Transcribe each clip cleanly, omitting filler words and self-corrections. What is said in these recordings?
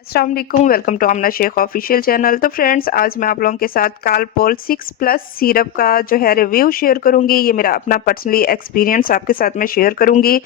अस्सलाम वालेकुम, welcome to Amna Shaikh official channel. तो फ्रेंड्स, आज मैं आप लोगों के साथ कालपोल 6 प्लस सिरप का जो है रिव्यू शेयर करूंगी। ये मेरा अपना पर्सनली एक्सपीरियंस आपके साथ में शेयर करूंगी।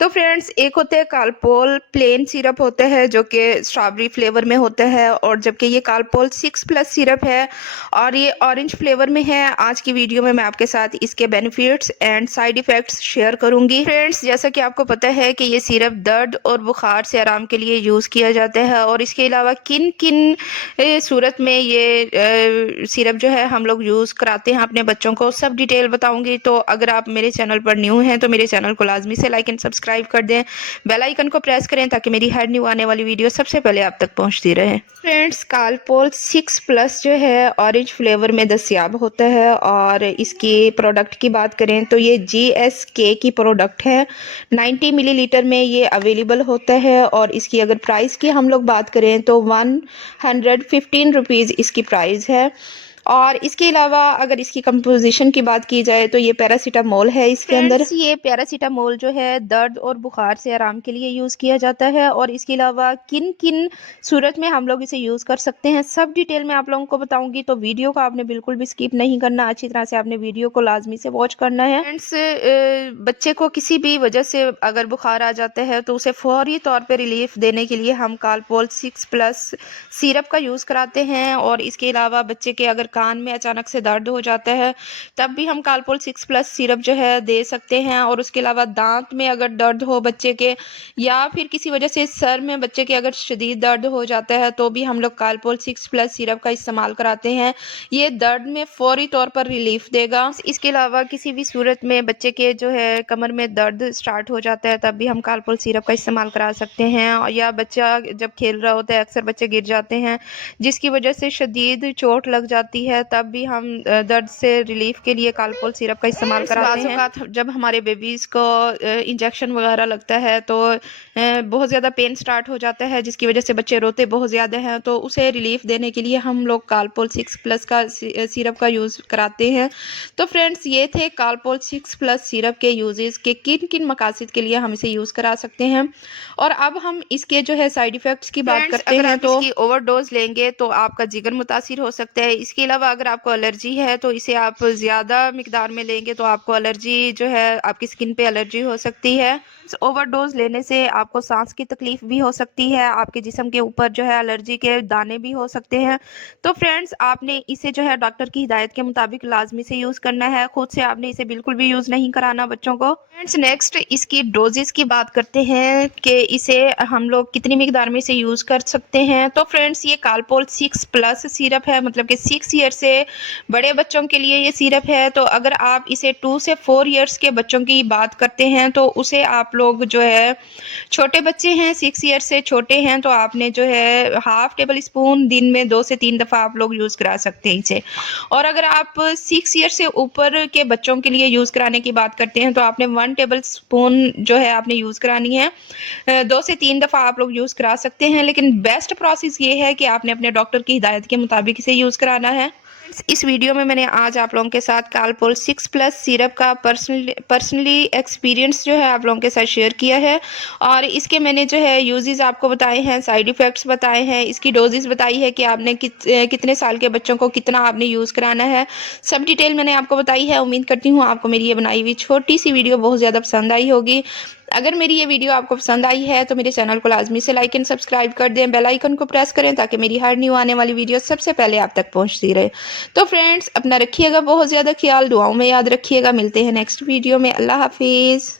तो फ्रेंड्स, एक होते हैं कालपोल प्लेन सिरप होते हैं जो कि स्ट्रॉबेरी फ्लेवर में होता है, और जबकि ये कालपोल 6 प्लस सिरप है और ये ऑरेंज फ्लेवर में है। आज की वीडियो में मैं आपके साथ इसके benefits and side effects share करूंगी। फ्रेंड्स, जैसा कि आपको पता है कि ये सिरप दर्द और बुखार से आराम के लिए यूज़ किया जाता है, और इसके अलावा किन किन सूरत में ये सिरप जो है हम लोग यूज़ कराते हैं अपने बच्चों को, सब डिटेल बताऊंगी। तो अगर आप मेरे चैनल पर न्यू हैं तो मेरे चैनल को लाजमी से लाइक एंड सब्सक्राइब कर दें, बेल आइकन को प्रेस करें ताकि मेरी हर न्यू आने वाली वीडियो सबसे पहले आप तक पहुंचती रहे। फ्रेंड्स, कालपोल 6 प्लस जो है ऑरेंज फ्लेवर में दस्तयाब होता है, और इसकी प्रोडक्ट की बात करें तो ये GSK की प्रोडक्ट है। 90 मिलीलीटर में ये अवेलेबल होता है, और इसकी अगर प्राइस की हम लोग बात करें तो 115 रुपीज़ इसकी प्राइस है। और इसके अलावा अगर इसकी कंपोजिशन की बात की जाए तो ये पैरासीटामोल है इसके अंदर। ये पैरासीटामोल जो है दर्द और बुखार से आराम के लिए यूज़ किया जाता है, और इसके अलावा किन किन सूरत में हम लोग इसे यूज़ कर सकते हैं सब डिटेल में आप लोगों को बताऊंगी। तो वीडियो को आपने बिल्कुल भी स्किप नहीं करना, अच्छी तरह से आपने वीडियो को लाजमी से वॉच करना है। फ्रेंड्स, बच्चे को किसी भी वजह से अगर बुखार आ जाता है तो उसे फौरी तौर पर रिलीफ देने के लिए हम कालपोल 6 प्लस सिरप का यूज़ कराते हैं। और इसके अलावा बच्चे के अगर कान में अचानक से दर्द हो जाता है तब भी हम कालपोल 6 प्लस सिरप जो है दे सकते हैं। और उसके अलावा दांत में अगर दर्द हो बच्चे के, या फिर किसी वजह से सर में बच्चे के अगर शदीद दर्द हो जाता है तो भी हम लोग कालपोल 6 प्लस सिरप का इस्तेमाल कराते हैं। ये दर्द में फौरी तौर पर रिलीफ देगा। इसके अलावा किसी भी सूरत में बच्चे के जो है कमर में दर्द स्टार्ट हो जाता है तब भी हम कालपोल सिरप का इस्तेमाल करा सकते हैं। या बच्चा जब खेल रहा होता है, अक्सर बच्चे गिर जाते हैं जिसकी वजह से शदीद चोट लग जाती है, तब भी हम दर्द से रिलीफ के लिए कालपोल सिरप का इस्तेमाल कराते हैं। जब हमारे बेबीज़ को इंजेक्शन वगैरह लगता है तो बहुत ज़्यादा पेन स्टार्ट हो जाता है जिसकी वजह से बच्चे रोते बहुत ज़्यादा हैं, तो उसे रिलीफ देने के लिए हम लोग कालपोल 6 प्लस का सिरप का यूज़ कराते हैं। तो फ्रेंड्स, ये थे कालपोल 6 प्लस सिरप के यूजेस के किन किन मकासद के लिए हम इसे यूज़ करा सकते हैं। और अब हम इसके जो है साइड इफ़ेक्ट्स की बात करते हैं। तो इसकी ओवरडोज लेंगे तो आपका जिगर मुतासिर हो सकता है। इसके अलावा अगर आपको एलर्जी है तो इसे आप ज़्यादा मिकदार में लेंगे तो आपको एलर्जी जो है आपकी स्किन पे एलर्जी हो सकती है। ओवरडोज लेने से आपको सांस की तकलीफ भी हो सकती है, आपके जिस्म के ऊपर जो है एलर्जी के दाने भी हो सकते हैं। तो फ्रेंड्स, आपने इसे जो है डॉक्टर की हिदायत के मुताबिक लाजमी से यूज़ करना है, खुद से आपने इसे बिल्कुल भी यूज़ नहीं कराना बच्चों को। फ्रेंड्स, नेक्स्ट इसकी डोजेस की बात करते हैं कि इसे हम लोग कितनी मिकदार में इसे यूज़ कर सकते हैं। तो फ्रेंड्स, ये कालपोल 6 प्लस सिरप है, मतलब कि 6 ईयर से बड़े बच्चों के लिए ये सिरप है। तो अगर आप इसे 2 से 4 ईयर्स के बच्चों की बात करते हैं तो उसे आप लोग जो है, छोटे बच्चे हैं 6 ईयर से छोटे हैं तो आपने जो है हाफ टेबल स्पून दिन में 2 से 3 दफ़ा आप लोग यूज़ करा सकते हैं इसे। और अगर आप 6 ईयर से ऊपर के बच्चों के लिए यूज़ कराने की बात करते हैं तो आपने 1 टेबल स्पून जो है आपने यूज़ करानी है। 2 से 3 दफ़ा आप लोग यूज़ करा सकते हैं, लेकिन बेस्ट प्रोसेस ये है कि आपने अपने डॉक्टर की हिदायत के मुताबिक इसे यूज़ कराना है। इस वीडियो में मैंने आज आप लोगों के साथ कालपोल 6 प्लस सिरप का पर्सनली एक्सपीरियंस जो है आप लोगों के साथ शेयर किया है, और इसके मैंने जो है यूजेस आपको बताए हैं, साइड इफ़ेक्ट्स बताए हैं, इसकी डोजेस बताई है कि आपने कितने साल के बच्चों को कितना आपने यूज़ कराना है, सब डिटेल मैंने आपको बताई है। उम्मीद करती हूँ आपको मेरी ये बनाई हुई छोटी सी वीडियो बहुत ज़्यादा पसंद आई होगी। अगर मेरी ये वीडियो आपको पसंद आई है तो मेरे चैनल को लाजमी से लाइक एंड सब्सक्राइब कर दें, बेल आइकन को प्रेस करें ताकि मेरी हर न्यू आने वाली वीडियो सबसे पहले आप तक पहुंचती रहे। तो फ्रेंड्स, अपना रखिएगा बहुत ज़्यादा ख्याल, दुआओं में याद रखिएगा। मिलते हैं नेक्स्ट वीडियो में। अल्लाह हाफिज़।